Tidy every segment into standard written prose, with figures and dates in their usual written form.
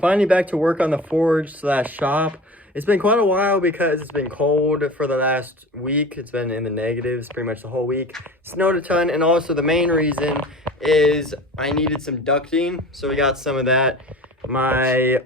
Finally back to work on the forge slash shop. It's been quite a while because it's been cold for the last week. It's been in the negatives pretty much the whole week. Snowed a ton, and also the main reason is I needed some ducting, so we got some of that. My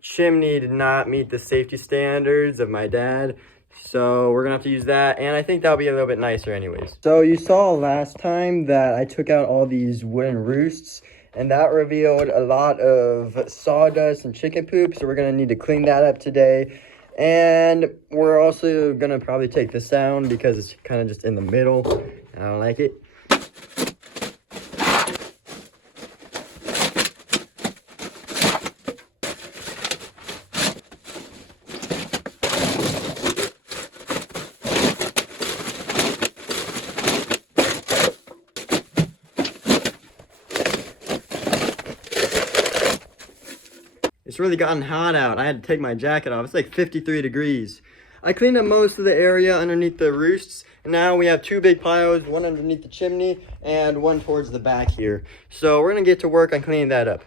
chimney did not meet the safety standards of my dad, so we're gonna have to use that, and I think that'll be a little bit nicer anyways. So you saw last time that I took out all these wooden roosts, and that revealed a lot of sawdust and chicken poop, so we're gonna need to clean that up today. And we're also gonna probably take this down because it's kind of just in the middle. I don't like it. It's really gotten hot out. I had to take my jacket off. It's like 53 degrees. I cleaned up most of the area underneath the roosts, and now we have two big piles, one underneath the chimney and one towards the back here. So we're gonna get to work on cleaning that up.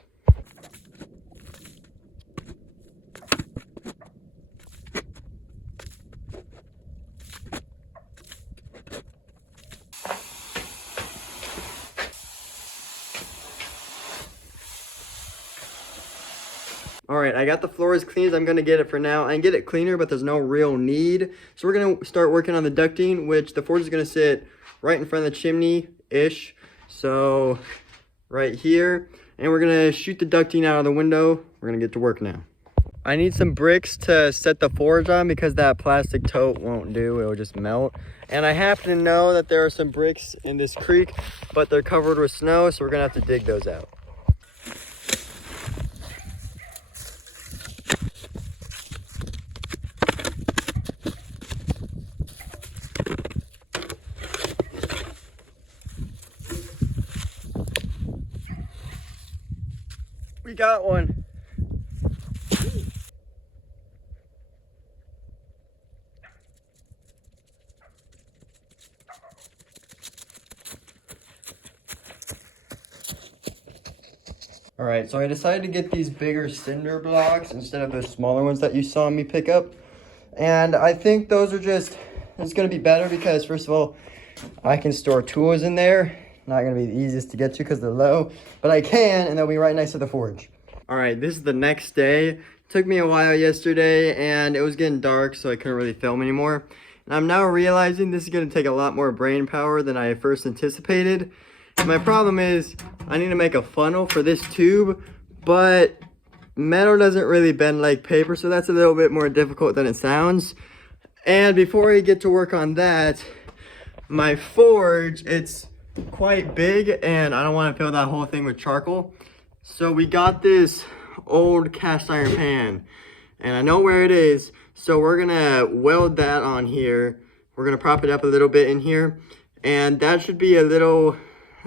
All right, I got the floor as clean as I'm gonna get it for now. I can get it cleaner, but there's no real need. So we're gonna start working on the ducting, which the forge is gonna sit right in front of the chimney-ish. So right here, and we're gonna shoot the ducting out of the window. We're gonna get to work now. I need some bricks to set the forge on because that plastic tote won't do, it'll just melt. And I happen to know that there are some bricks in this creek, but they're covered with snow, so we're gonna have to dig those out. We got one. All right, so I decided to get these bigger cinder blocks instead of the smaller ones that you saw me pick up. And I think those are it's gonna be better because first of all, I can store tools in there. Not gonna be the easiest to get to because they're low, but I can, and they'll be right next to the forge. All right, this is the next day. Took me a while yesterday, and it was getting dark, so I couldn't really film anymore. And I'm now realizing this is gonna take a lot more brain power than I first anticipated. My problem is I need to make a funnel for this tube, but metal doesn't really bend like paper, so that's a little bit more difficult than it sounds. And before I get to work on that, my forge, it's quite big and I don't want to fill that whole thing with charcoal. So we got this old cast iron pan and I know where it is. So we're gonna weld that on here. We're gonna prop it up a little bit in here, and that should be a little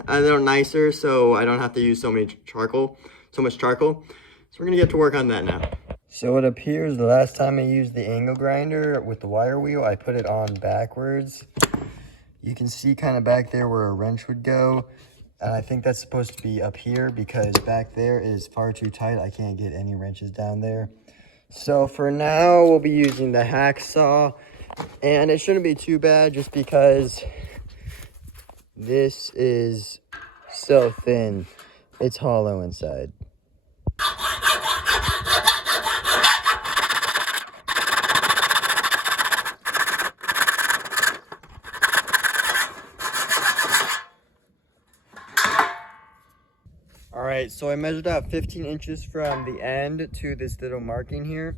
nicer so I don't have to use so much charcoal. So we're gonna get to work on that now. So it appears the last time I used the angle grinder with the wire wheel, I put it on backwards. You can see kind of back there where a wrench would go. And I think that's supposed to be up here because back there is far too tight. I can't get any wrenches down there. So for now, we'll be using the hacksaw. And it shouldn't be too bad just because this is so thin. It's hollow inside. All right, so I measured out 15 inches from the end to this little marking here.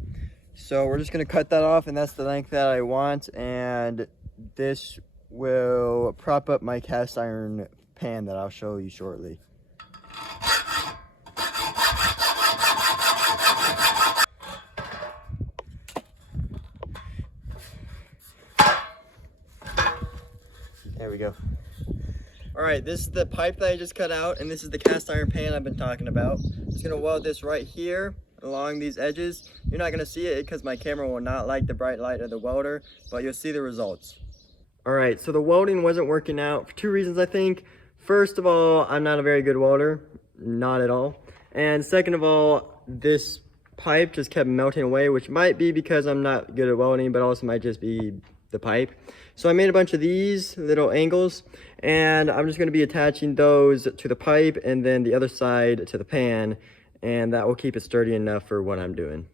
So we're just gonna cut that off, and that's the length that I want. And this will prop up my cast iron pan that I'll show you shortly. There we go. All right, this is the pipe that I just cut out, and this is the cast iron pan I've been talking about. I'm just gonna weld this right here along these edges. You're not gonna see it because my camera will not like the bright light of the welder, but you'll see the results. All right, so the welding wasn't working out for two reasons, I think. First of all, I'm not a very good welder, not at all. And second of all, this pipe just kept melting away, which might be because I'm not good at welding, but also might just be the pipe. So I made a bunch of these little angles, and I'm just going to be attaching those to the pipe and then the other side to the pan, and that will keep it sturdy enough for what I'm doing.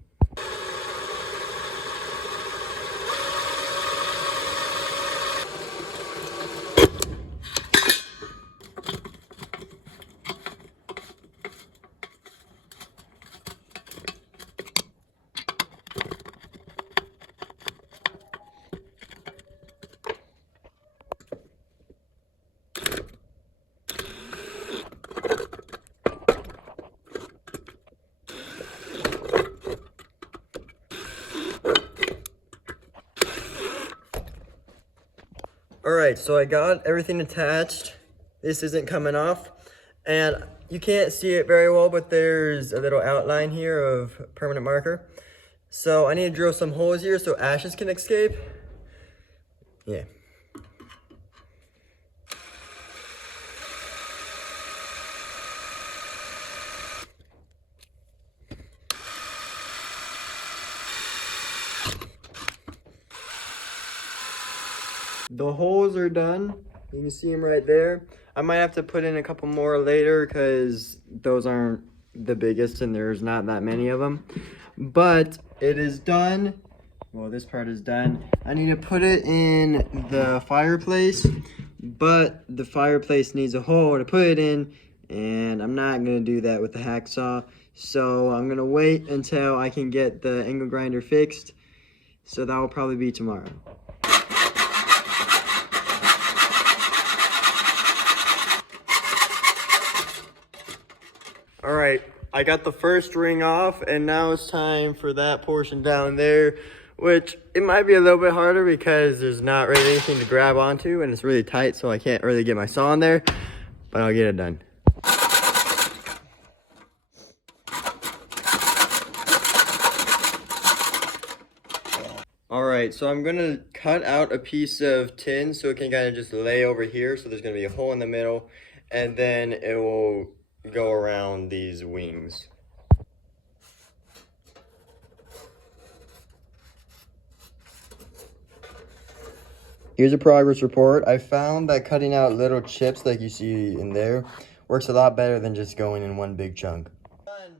All right, so I got everything attached. This isn't coming off, and you can't see it very well, but there's a little outline here of permanent marker. So I need to drill some holes here so ashes can escape. Yeah. The holes are done. You can see them right there. I might have to put in a couple more later because those aren't the biggest and there's not that many of them. But it is done. Well, this part is done. I need to put it in the fireplace, but the fireplace needs a hole to put it in, and I'm not gonna do that with the hacksaw. So I'm gonna wait until I can get the angle grinder fixed. So that will probably be tomorrow. All right, I got the first ring off, and now it's time for that portion down there, which it might be a little bit harder because there's not really anything to grab onto and it's really tight, so I can't really get my saw in there, but I'll get it done. All right, so I'm gonna cut out a piece of tin so it can kind of just lay over here, so there's gonna be a hole in the middle, and then it will go around these wings. Here's a progress report. I found that cutting out little chips like you see in there works a lot better than just going in one big chunk. Done.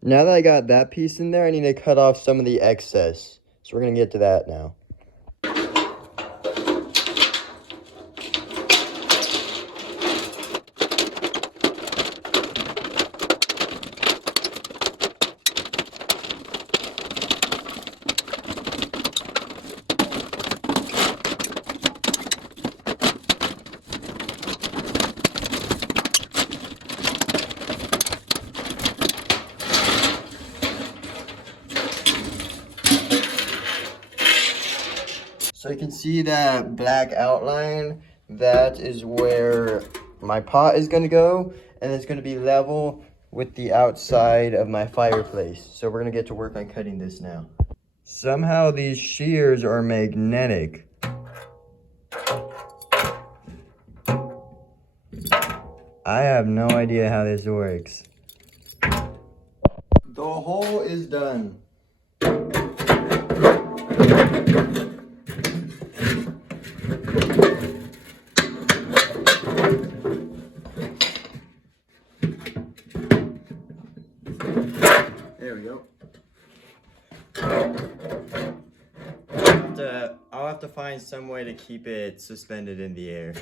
Now that I got that piece in there, I need to cut off some of the excess. So we're gonna get to that now. So you can see that black outline, that is where my pot is gonna go, and it's gonna be level with the outside of my fireplace. So we're gonna get to work on cutting this now. Somehow these shears are magnetic. I have no idea how this works. The hole is done. There we go. I'll have to find some way to keep it suspended in the air.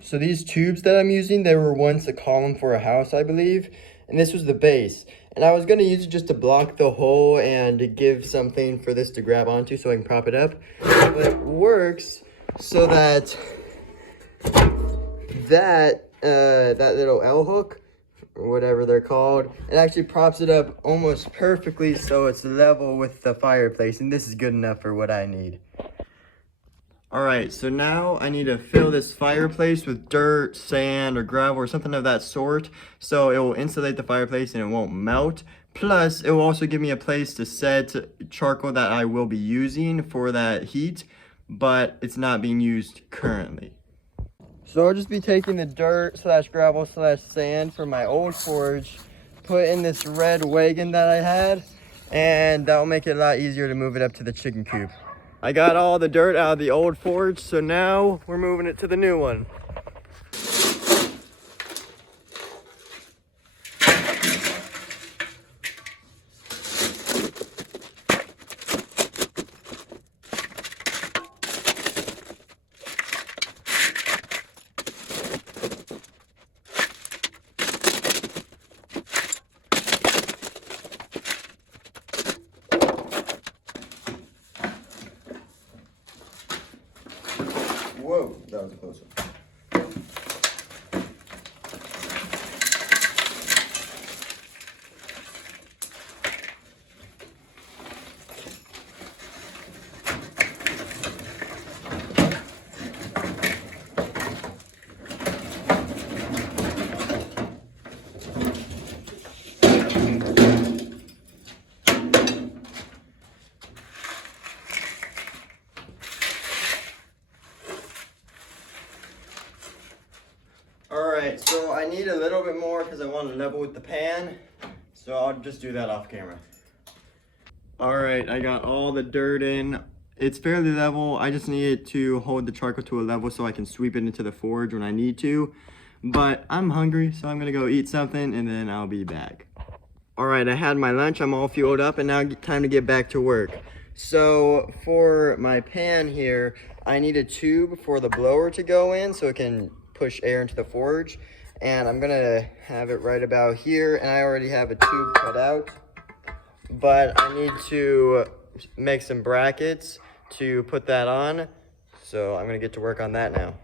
So these tubes that I'm using, they were once a column for a house, I believe. And this was the base. And I was going to use it just to block the hole and to give something for this to grab onto so I can prop it up. But it works so that that little L hook, or whatever they're called, it actually props it up almost perfectly so it's level with the fireplace, and this is good enough for what I need. Alright, so now I need to fill this fireplace with dirt, sand, or gravel, or something of that sort, so it will insulate the fireplace and it won't melt. Plus, it will also give me a place to set charcoal that I will be using for that heat, but it's not being used currently. So I'll just be taking the dirt slash gravel slash sand from my old forge, put in this red wagon that I had, and that will make it a lot easier to move it up to the chicken coop. I got all the dirt out of the old forge, so now we're moving it to the new one. Whoa, that was a close one. Alright, so I need a little bit more because I want to level with the pan. So I'll just do that off camera. Alright, I got all the dirt in. It's fairly level. I just need it to hold the charcoal to a level so I can sweep it into the forge when I need to. But I'm hungry, so I'm going to go eat something and then I'll be back. Alright, I had my lunch. I'm all fueled up and now time to get back to work. So for my pan here, I need a tube for the blower to go in so it can push air into the forge. And I'm gonna have it right about here, and I already have a tube cut out. But I need to make some brackets to put that on. So I'm gonna get to work on that now.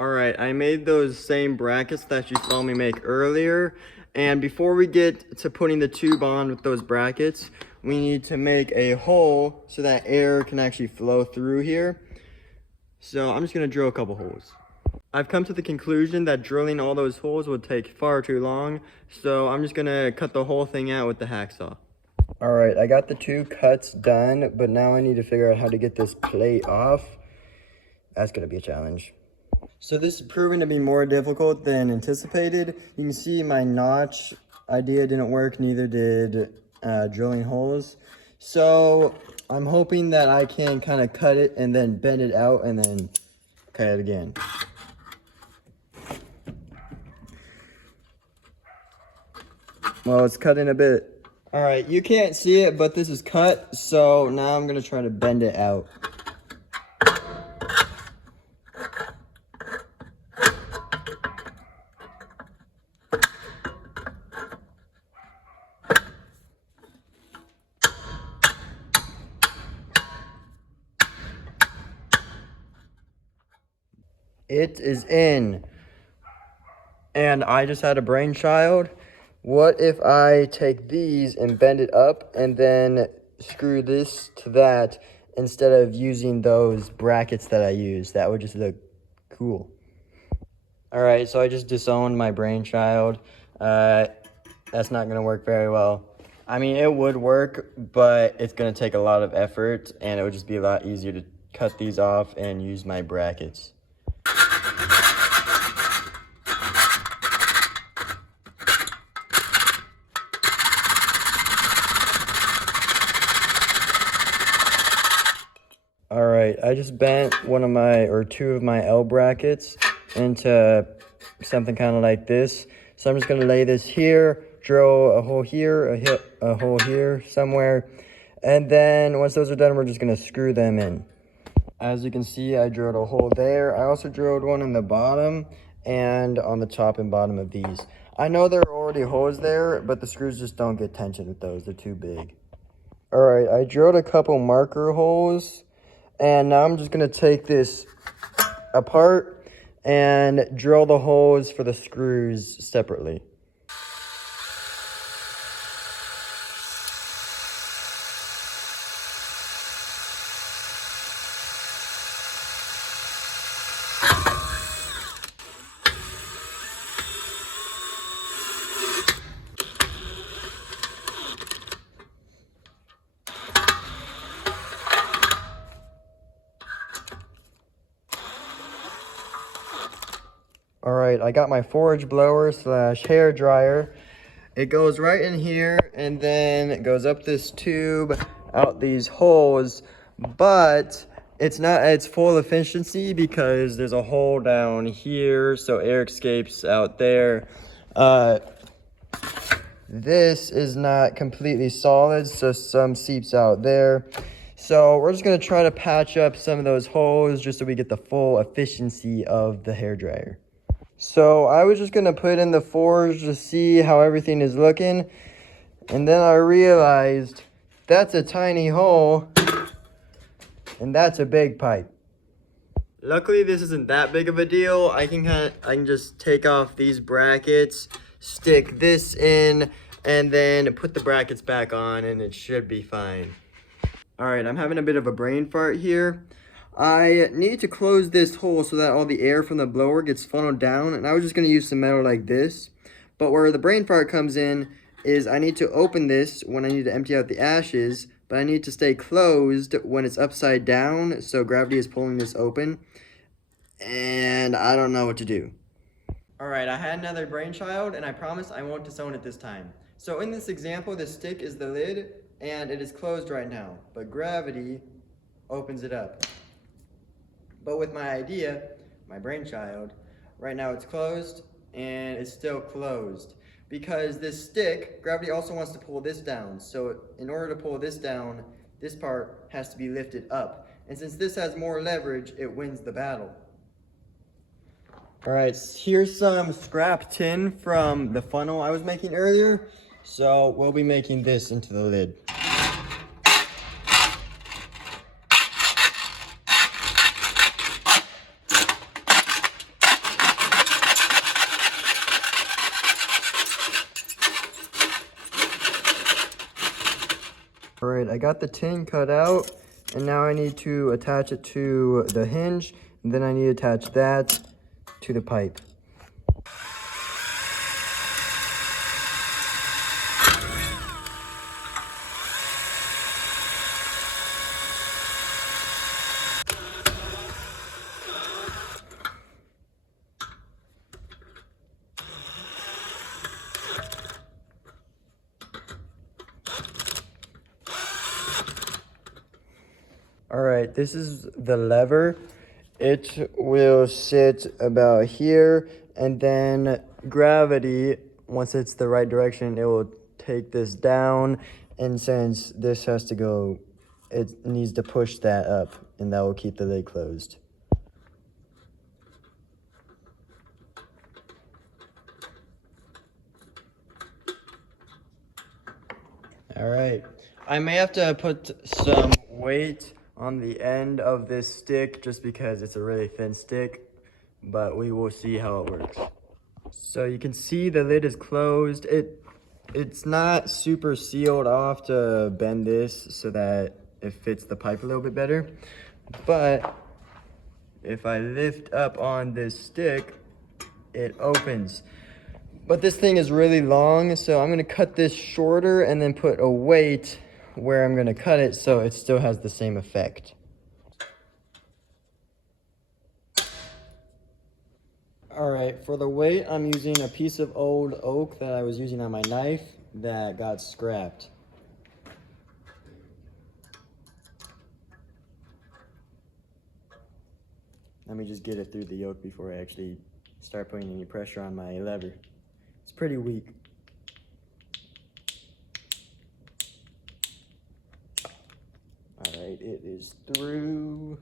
Alright, I made those same brackets that you saw me make earlier. And before we get to putting the tube on with those brackets, we need to make a hole so that air can actually flow through here. So I'm just gonna drill a couple holes. I've come to the conclusion that drilling all those holes would take far too long, so I'm just gonna cut the whole thing out with the hacksaw. Alright, I got the two cuts done, but now I need to figure out how to get this plate off. That's gonna be a challenge. So this is proving to be more difficult than anticipated. You can see my notch idea didn't work, neither did drilling holes. So I'm hoping that I can kind of cut it and then bend it out and then cut it again. Well, it's cutting a bit. All right, you can't see it, but this is cut. So now I'm gonna try to bend it out. It is in. And I just had a brainchild. What if I take these and bend it up and then screw this to that instead of using those brackets that I used? That would just look cool. All right, so I just disowned my brainchild. That's not gonna work very well. I mean, it would work, but it's gonna take a lot of effort and it would just be a lot easier to cut these off and use my brackets. All right, I just bent two of my L brackets into something kind of like this. So I'm just gonna lay this here, drill a hole here, a hole here somewhere. And then once those are done, we're just gonna screw them in. As you can see, I drilled a hole there. I also drilled one in the bottom and on the top and bottom of these. I know there are already holes there, but the screws just don't get tension with those. They're too big. All right, I drilled a couple marker holes. And now I'm just gonna take this apart and drill the holes for the screws separately. All right, I got my forage blower slash hair dryer. It goes right in here and then it goes up this tube, out these holes, but it's not at its full efficiency because there's a hole down here, so air escapes out there. This is not completely solid, so some seeps out there. So we're just gonna try to patch up some of those holes just so we get the full efficiency of the hairdryer. So I was just gonna put in the forge to see how everything is looking. And then I realized that's a tiny hole and that's a big pipe. Luckily this isn't that big of a deal. I can just take off these brackets, stick this in, and then put the brackets back on and it should be fine. All right, I'm having a bit of a brain fart here. I need to close this hole so that all the air from the blower gets funneled down, and I was just gonna use some metal like this. But where the brain fart comes in is I need to open this when I need to empty out the ashes, but I need to stay closed when it's upside down, so gravity is pulling this open, and I don't know what to do. All right, I had another brainchild, and I promise I won't disown it this time. So in this example, the stick is the lid, and it is closed right now, but gravity opens it up. But with my idea, my brainchild, right now it's closed, and it's still closed. Because this stick, gravity also wants to pull this down. So in order to pull this down, this part has to be lifted up. And since this has more leverage, it wins the battle. All right, here's some scrap tin from the funnel I was making earlier. So we'll be making this into the lid. All right, I got the tin cut out, and now I need to attach it to the hinge, and then I need to attach that to the pipe. All right, this is the lever. It will sit about here, and then gravity, once it's the right direction, it will take this down. And since this has to go, it needs to push that up, and that will keep the lid closed. All right, I may have to put some weight on the end of this stick just because it's a really thin stick, but we will see how it works. So you can see the lid is closed. It's not super sealed. I'll have to bend this so that it fits the pipe a little bit better. But if I lift up on this stick, it opens. But this thing is really long, so I'm gonna cut this shorter and then put a weight where I'm gonna cut it so it still has the same effect. All right, for the weight, I'm using a piece of old oak that I was using on my knife that got scrapped. Let me just get it through the yoke before I actually start putting any pressure on my lever. It's pretty weak. All right, it is through.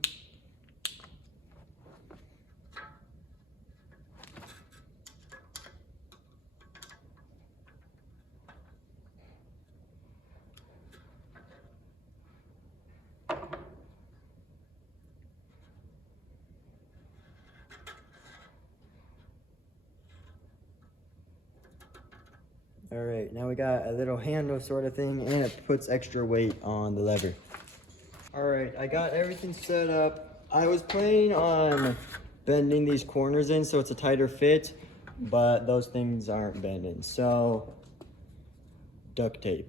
All right, now we got a little handle sort of thing, and it puts extra weight on the lever. All right, I got everything set up. I was planning on bending these corners in so it's a tighter fit, but those things aren't bending, so duct tape.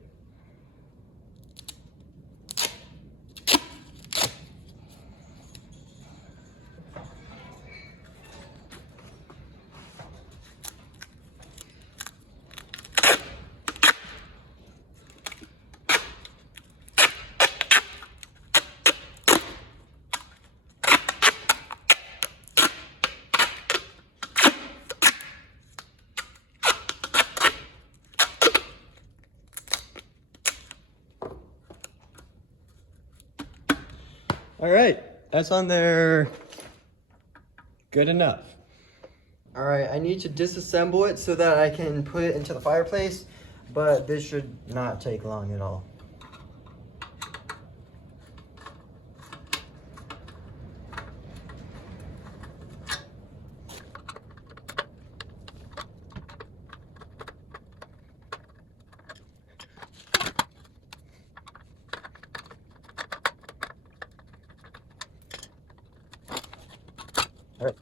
All right, that's on there. Good enough. All right, I need to disassemble it so that I can put it into the fireplace, but this should not take long at all. All right.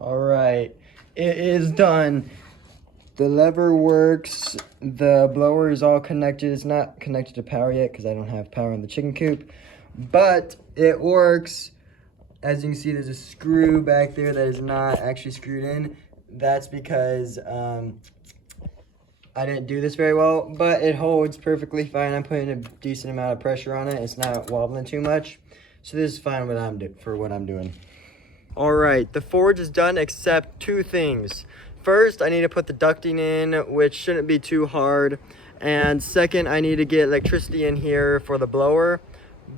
All right, it is done. The lever works. The blower is all connected. It's not connected to power yet because I don't have power in the chicken coop, but it works. As you can see, there's a screw back there that is not actually screwed in. That's because I didn't do this very well, but it holds perfectly fine. I'm putting a decent amount of pressure on it. It's not wobbling too much. So this is fine for what I'm doing. All right, the forge is done except two things. First, I need to put the ducting in, which shouldn't be too hard. And second, I need to get electricity in here for the blower.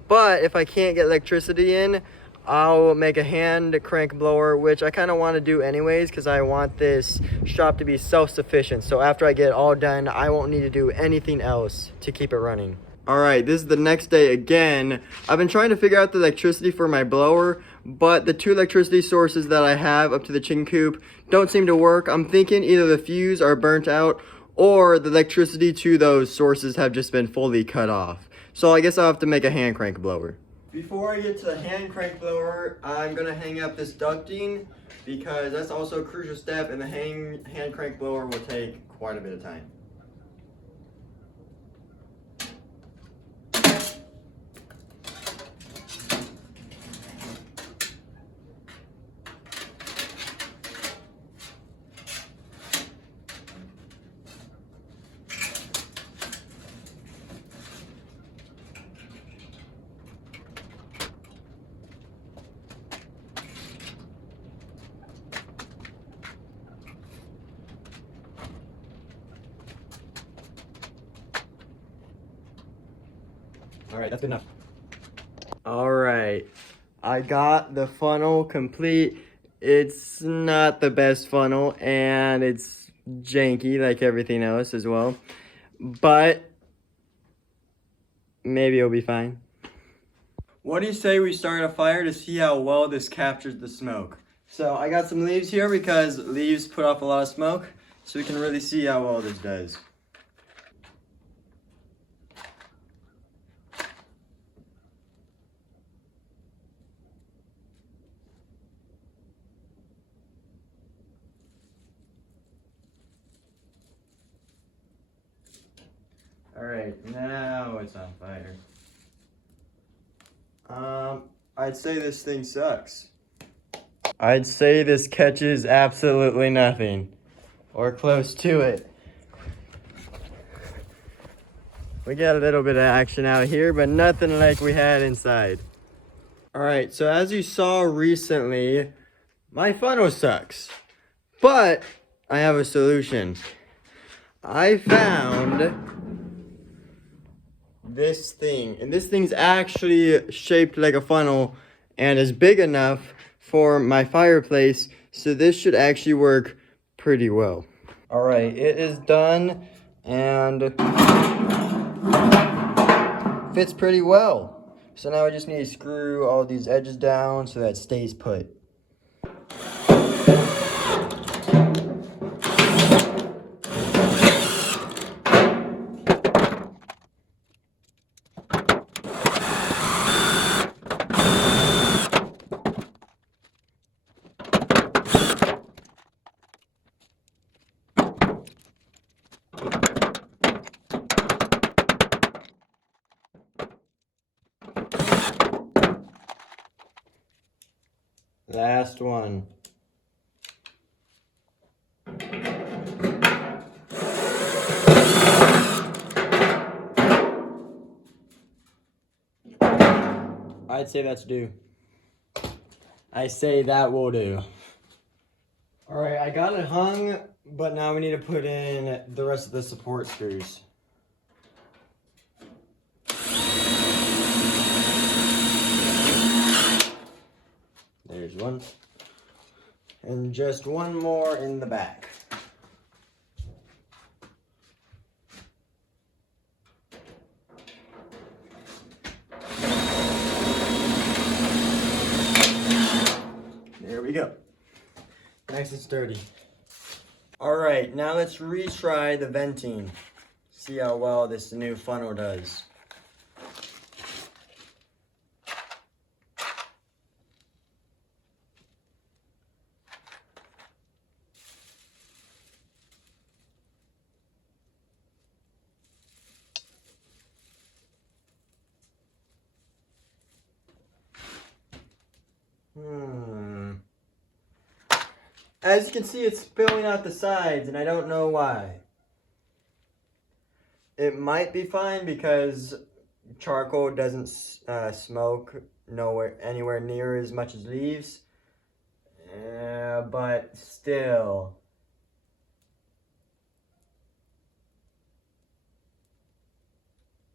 But if I can't get electricity in, I'll make a hand crank blower, which I kind of want to do anyways because I want this shop to be self-sufficient. So after I get it all done, I won't need to do anything else to keep it running. All right, this is the next day again. I've been trying to figure out the electricity for my blower, but the two electricity sources that I have up to the chicken coop don't seem to work. I'm thinking either the fuse are burnt out or the electricity to those sources have just been fully cut off. So I guess I'll have to make a hand crank blower. Before I get to the hand crank blower, I'm gonna hang up this ducting because that's also a crucial step, and the hand crank blower will take quite a bit of time. All right, that's good enough. All right, I got the funnel complete. It's not the best funnel and it's janky like everything else as well, but maybe it'll be fine. What do you say we start a fire to see how well this captures the smoke? So I got some leaves here because leaves put off a lot of smoke, so we can really see how well this does. All right, now it's on fire. I'd say this thing sucks. I'd say this catches absolutely nothing, or close to it. We got a little bit of action out here, but nothing like we had inside. All right, so as you saw recently, my funnel sucks, but I have a solution. I found this thing, and this thing's actually shaped like a funnel and is big enough for my fireplace, so this should actually work pretty well. All right, it is done and fits pretty well. So now I just need to screw all these edges down so that it stays put. I'd say that's due. I say that will do. All right, I got it hung, but now we need to put in the rest of the support screws. There's one. And just one more in the back. There we go. Nice and sturdy. All right, now let's retry the venting. See how well this new funnel does. As you can see, it's spilling out the sides, and I don't know why. It might be fine because charcoal doesn't smoke anywhere near as much as leaves. But still.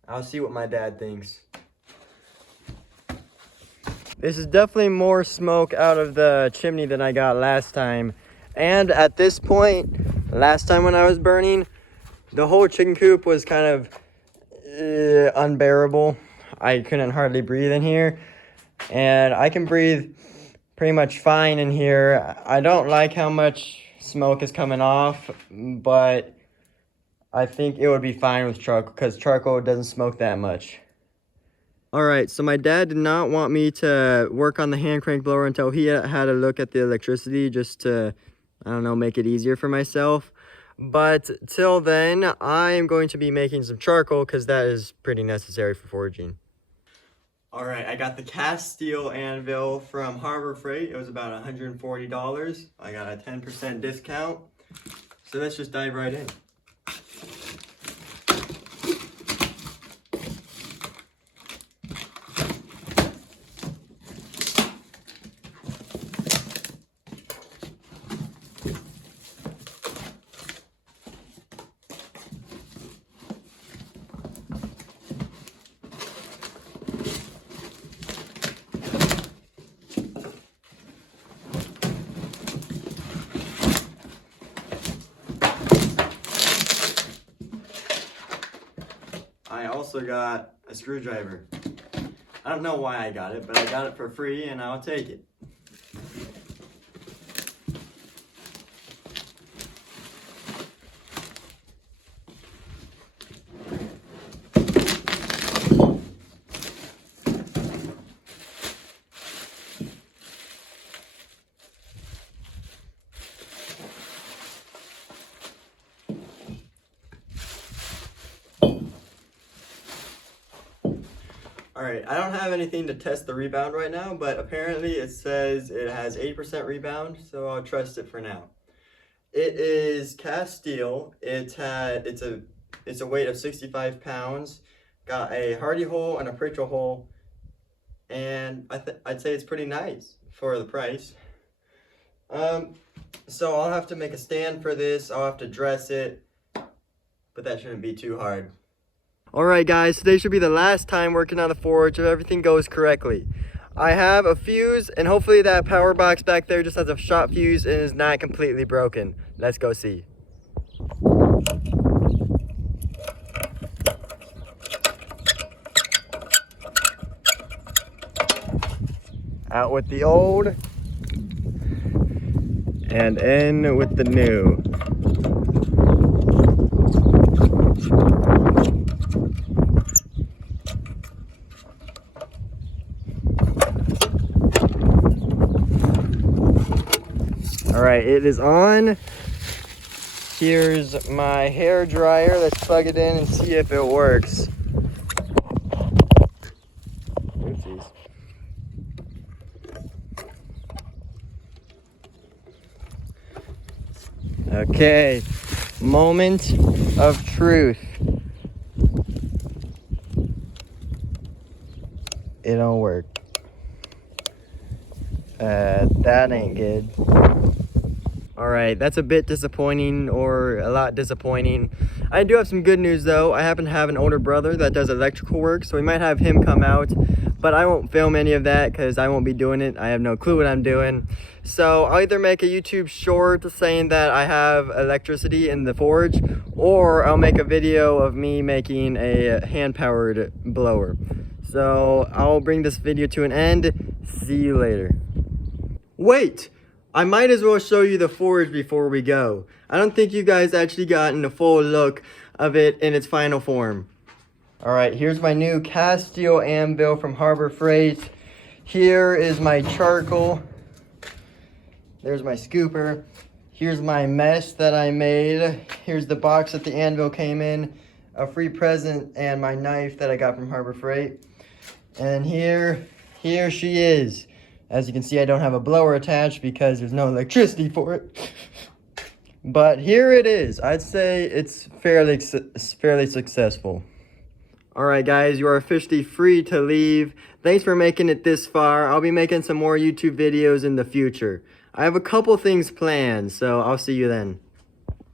I'll see what my dad thinks. This is definitely more smoke out of the chimney than I got last time. And at this point, last time when I was burning, the whole chicken coop was kind of unbearable. I couldn't hardly breathe in here. And I can breathe pretty much fine in here. I don't like how much smoke is coming off, but I think it would be fine with charcoal because charcoal doesn't smoke that much. All right, so my dad did not want me to work on the hand crank blower until he had a look at the electricity just to, I don't know, make it easier for myself. But till then, I am going to be making some charcoal because that is pretty necessary for foraging. All right, I got the cast steel anvil from Harbor Freight. It was about $140. I got a 10% discount. So let's just dive right in. I also got a screwdriver. I don't know why I got it, but I got it for free and I'll take it. Alright, I don't have anything to test the rebound right now, but apparently it says it has 80% rebound, so I'll trust it for now. It is cast steel. It's a weight of 65 pounds. Got a hardy hole and a Pritchell hole, and I'd say it's pretty nice for the price. So I'll have to make a stand for this. I'll have to dress it, but that shouldn't be too hard. Alright guys, today should be the last time working on the forge if everything goes correctly. I have a fuse, and hopefully that power box back there just has a short fuse and is not completely broken. Let's go see. Out with the old and in with the new. All right, it is on. Here's my hair dryer. Let's plug it in and see if it works. Oopsies. Okay, moment of truth. It don't work. That ain't good. Alright, that's a bit disappointing, or a lot disappointing. I do have some good news though. I happen to have an older brother that does electrical work, so we might have him come out. But I won't film any of that because I won't be doing it. I have no clue what I'm doing. So I'll either make a YouTube short saying that I have electricity in the forge, or I'll make a video of me making a hand-powered blower. So I'll bring this video to an end. See you later. Wait! I might as well show you the forge before we go. I don't think you guys actually gotten a full look of it in its final form. Alright, here's my new cast steel anvil from Harbor Freight. Here is my charcoal. There's my scooper. Here's my mesh that I made. Here's the box that the anvil came in. A free present and my knife that I got from Harbor Freight. And here she is. As you can see, I don't have a blower attached because there's no electricity for it. But here it is. I'd say it's fairly successful. Alright guys, you are officially free to leave. Thanks for making it this far. I'll be making some more YouTube videos in the future. I have a couple things planned, so I'll see you then.